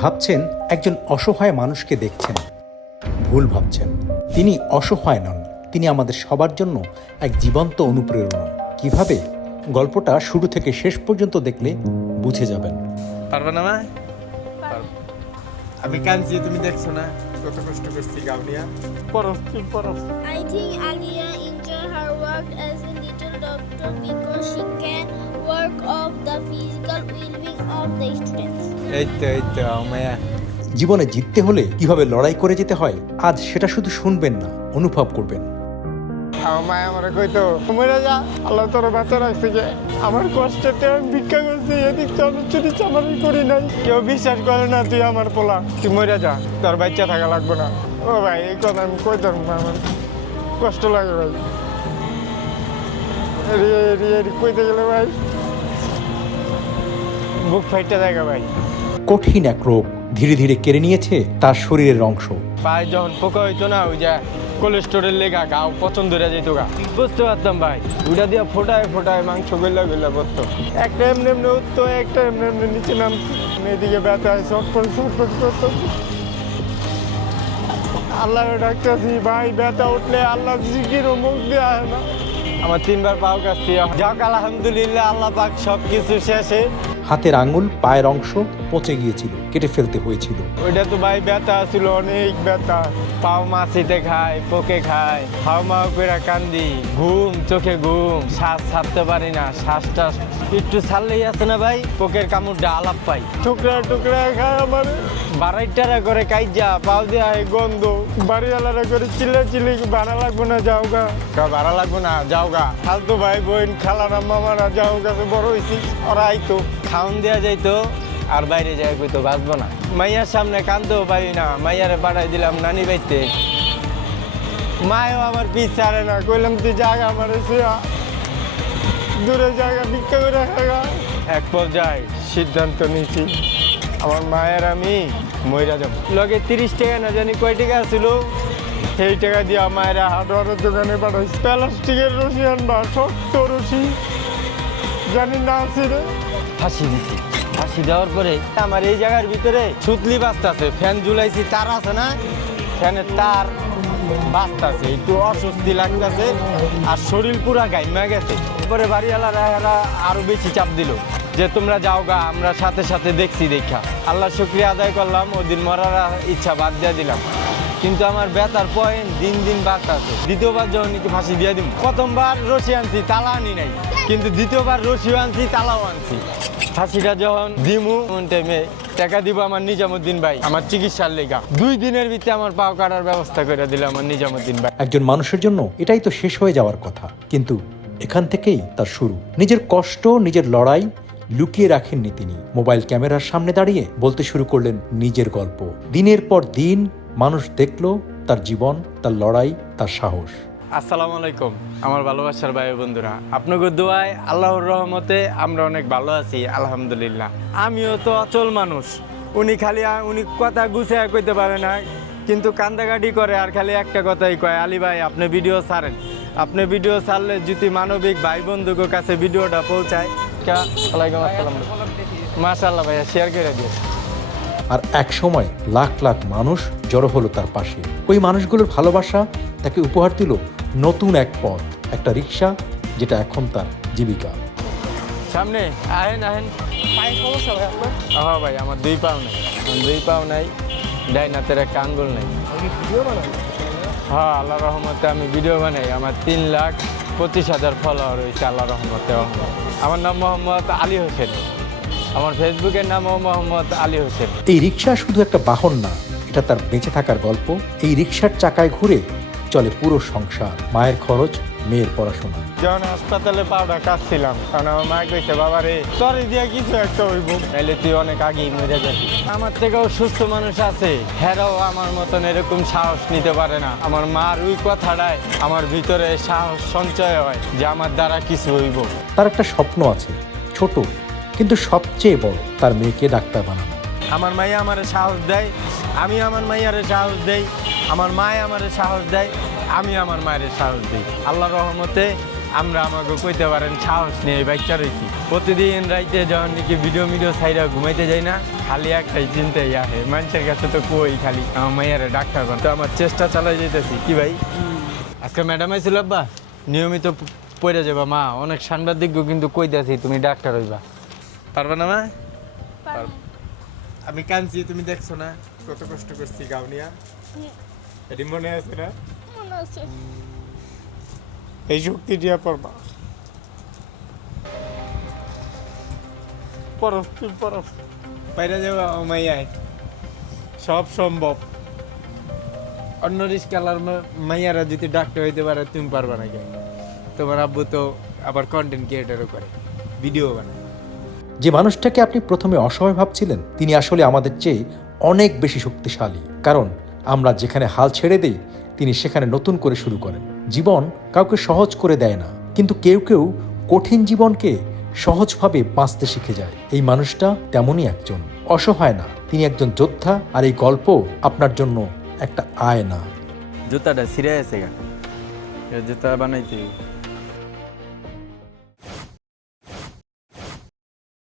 ভাবছেন একজন অসহায় মানুষকে দেখছেন, ভুল ভাবছেন। তিনি অসহায় নন, তিনি আমাদের সবার জন্য এক জীবন্ত অনুপ্রেরণা। কিভাবে? গল্পটা শুরু থেকে শেষ পর্যন্ত দেখলে বুঝে যাবেন। পারবে না মা? আমি কাঁদছি, তুমি দেখছো না কত কষ্ট করছি গাউনিয়া। পড়ো তুমি পড়ো। I think Alia enjoyed her work as a little doctor because she can work off the physical well-being of the students. এই তো মায়া। জীবনে জিততে হলে কিভাবে লড়াই করে যেতে হয়, আজ সেটা শুধু শুনবেন না, অনুভব করবেন। আমার মায়া আমার কইতো মরে যা, আল্লাহ তোর বাঁচা রাখছে। যে আমার কষ্টেতে আমি ভিক্ষা করছি, এদিক চুরি চামারি করি নাই। কেউ বিশ্বাস করে না তুই আমার পোলা, তুই মরে যা, তোর বাচ্চা থাকা লাগবে না। ও ভাই, এই কথা আমি কইতাম না, আমার কষ্ট লাগে ভাই। কইতে গেলে ভাই বুক ফাইটটা জায়গা ভাই। কঠিন এক রোগ ধীরে ধীরে কেড়ে নিয়েছে তার শরীরের অংশ। পায়ে যখন পোকা হইতো না, ওই যে কোলেস্টোরের লেগা গাও পছন্দ হয়ে যেত গা, বুঝতে পারতাম ভাই। ওইটা দিয়ে ফোটায় মাংস গলা পড়তো। একটা এমনি উঠতো, একটা এমনি নিচে নামতো। এদিকে ব্যথা ছটফট করতো। আল্লাহ ডাকতেছি ভাই, ব্যথা উঠলে আল্লাহ জিকির মুখ দিয়ে আসে না। আমার 3 বার পাও কাছে যাক, আলহামদুলিল্লাহ আল্লাহ পাক সবকিছু শেষে। হাতের আঙুল, পায়ের অংশ পচে গিয়েছিল, কেটে ফেলতে হয়েছিল। ওইটা তো ভাই ব্যথা ছিল, অনেক ব্যথা। পাও মাছিতে খায়, পোকে খায়, হাও মাও করে কান্দি, ঘুম চোখে ঘুম, শ্বাস ছাড়তে পারি না। শ্বাসটা একটু ছাড়লেই আছে না ভাই, পোকের কামড়টা আলাপ পাই। টুকরা খায় আমার। বাড়াইটারা করে কাইজা পাও দেওয়া গন্ধ। বাড়িওয়ালারা করে চিল্লি ভাড়া লাগবো না, যাও গা। ভাড়া লাগবো না, যাও গা। ফালতু ভাই বোন খালারা মামারা যাও গাছে বড় হয়েছি, ওরা আইতো খাওন দেওয়া যাইতো, আর বাইরে যায় কইতো বাঁচবো না। মাইয়ার সামনে কান্দতেও পারি না, মাইয়ারে পাঠাই দিলাম নানি বাইতে। মায়ও আমার পিছ ছাড়ে না, কইলাম তুই জায়গা আমার দূরে জায়গা ভিক্ষা করে খাগা। এক পর্যায়ে সিদ্ধান্ত নিয়েছি, আমার মায়ের আমি মইরা যাব। লগে 30 টাকা না জানি কয় টাকা ছিল, সেই টাকা দিয়ে মায়ের হার্ডওয়ারের দোকানে পাঠাইছি। প্লাস্টিকের রশি আনবা, শক্ত রশি, জানি না ছিল। ফাঁসি দিছি। ফাঁসি দেওয়ার পরে আমার এই জায়গার ভিতরে সুতলি বাঁচতেছে, ফ্যান ঝুলাইছি, তার আছে না, ফ্যানের তার বাঁচতেছে, একটু অস্বস্তি লাগতেছে, আর শরীর পুরা গাইমা গেছে। এরপরে বাড়িওয়ালারা আরো বেশি চাপ দিল যে তোমরা যাও গা, আমরা সাথে সাথে দেখছি। দেখা আল্লাহ শুকরিয়া আদায় করলাম, ওদিন মরার ইচ্ছা বাদ দিয়ে দিলাম। কিন্তু আমার ব্যথার পয়েন্ট দিন দিন বাড়তেছে। দ্বিতীয়বার যখন একটু ফাঁসি দিয়ে দিব, প্রথমবার রশি আনছি, তালা আনি নাই, কিন্তু দ্বিতীয়বার রশিও আনছি, তালাও আনছি। ফাঁসিটা যখন দিমু টাইমে টাকা দিব আমার নিজামুদ্দিন ভাই, আমার চিকিৎসার লেগা 2 দিনের ভিতরে আমার পাও কাটার ব্যবস্থা করে দিল আমার নিজামুদ্দিন ভাই। একজন মানুষের জন্য এটাই তো শেষ হয়ে যাওয়ার কথা, কিন্তু এখান থেকেই তার শুরু। নিজের কষ্ট, নিজের লড়াই লুকিয়ে রাখেননি তিনি। মোবাইল ক্যামেরার সামনে দাঁড়িয়ে বলতে শুরু করলেন নিজের গল্প। দিনের পর দিন মানুষ দেখলো তার জীবন, তার লড়াই, তার সাহস। আসসালামু আলাইকুম আমার ভালোবাসার ভাই বন্ধুরা, আপনাকে দোয়ায় আল্লাহর রহমতে আমরা অনেক ভালো আছি আলহামদুলিল্লাহ। আমিও তো অচল মানুষ। উনি কথা গুছিয়ে কইতে পারে না, কিন্তু কান্দাকাটি করে, আর খালি একটা কথাই কয়, আলী ভাই আপনি ভিডিও ছাড়েন, আপনি ভিডিও ছাড়লে যদি মানবিক ভাই বন্ধুদের কাছে ভিডিওটা পৌঁছায়। ওয়ালাইকুম আসসালাম, মাশাআল্লাহ ভাইয়া শেয়ার করে দিও। আর এক সময় লাখ লাখ মানুষ জড়ো হলো তার পাশে। ওই মানুষগুলোর ভালোবাসা তাকে উপহার দিল নতুন এক পথ, একটা রিক্সা, যেটা এখন তার জীবিকা। সামনে আহেন পায়ে সমস্যা ভাই আপনার? হ্যাঁ ভাই, আমার 2 পাও নাই, 2 পাও নাই, ডাইনাতের একটা আঙ্গুল নাই। হ্যাঁ আল্লাহ রহমতে আমি ভিডিও বানাই। আমার 3,25,000 ফলোয়ার হয়েছে আল্লাহ রহমতে। আমার নাম মোহাম্মদ আলী হোসেন, আমার ফেসবুকের নামও মোহাম্মদ আলী হোসেন। এই রিক্সা শুধু একটা বাহন না, এটা তার বেঁচে থাকার গল্প। এই রিক্সার চাকায় ঘুরে চলে পুরো সংসার, মায়ের খরচ, মেয়ের পড়াশোনা। যখন হাসপাতালে পাউডা কাটছিলাম, কারণ আমার মা কইছে বাবা রে তরে দিয়া কিছু একটা হইব, নাইলে তুই অনেক আগেই মরে যাবি। আমার থেকেও সুস্থ মানুষ আছে, হেরাও আমার মতন এরকম সাহস নিতে পারে না। আমার মার ওই কথাটায় আমার ভিতরে সাহস সঞ্চয় হয় যে আমার দ্বারা কিছু হইব। তার একটা স্বপ্ন আছে, ছোট কিন্তু সবচেয়ে বড়, তার মেয়েকে ডাক্তার বানানো। আমার মাইয়া আমারে সাহস দেয়, আমি আমার মাইয়ারে সাহস দেই, আমার মায়ে আমারে সাহস দেয়, আমি আমার মায়ের সাহস দিই। আল্লাহর রহমতে আমরা আমাকে কইতে পারেন সাহস নিয়ে বাচ্চা রয়েছি। প্রতিদিন রাইতে যখন নাকি ভিডিও সাইডে ঘুমাইতে যাই না, খালি একটাই চিন্তাই আহে মানুষের কাছে তো কই খালি আমার মাইয়ারে ডাক্তার বান তো আমার চেষ্টা চালাই যেতেছি কি ভাই আজকে ম্যাডাম আইছিল আব্বা নিয়মিত পড়ে যাবা মা অনেক সাংবাদিকও কিন্তু কই দিয়েছি তুমি ডাক্তার হইবা পারবা না মা আমি কাঁদছি তুমি দেখছো না কত কষ্ট করছি গাউনিয়া এটি মনে আছে না মনে আছে এই শক্তি দিয়া পড়বা পরস তুই পরস বাইরে যাবা মাইয়ায় সব সম্ভব অন্য রিস্কালার মাইয়ারা যদি ডাক্তার হইতে পারে তুমি পারবা না কেন তোমার আব্বু তো আবার কন্টেন্ট ক্রিয়েটারও করে ভিডিও বানায় যে মানুষটাকে আপনি প্রথমে অসহায় ভাবছিলেন তিনি আসলে আমাদের চেয়ে অনেক বেশি শক্তিশালী, কারণ আমরা যেখানে হাল ছেড়ে দেই তিনি সেখানে নতুন করে শুরু করেন। জীবন কাউকে সহজ করে দেয় না, কিন্তু কেউ কেউ কঠিন জীবনকে সহজভাবে বাঁচতে শিখে যায়। এই মানুষটা তেমনই একজন, অসহায় না, তিনি একজন যোদ্ধা। আর এই গল্প আপনার জন্য একটা আয়না। জুতাটা ছিঁড়ে আছে জুতা বানাইতে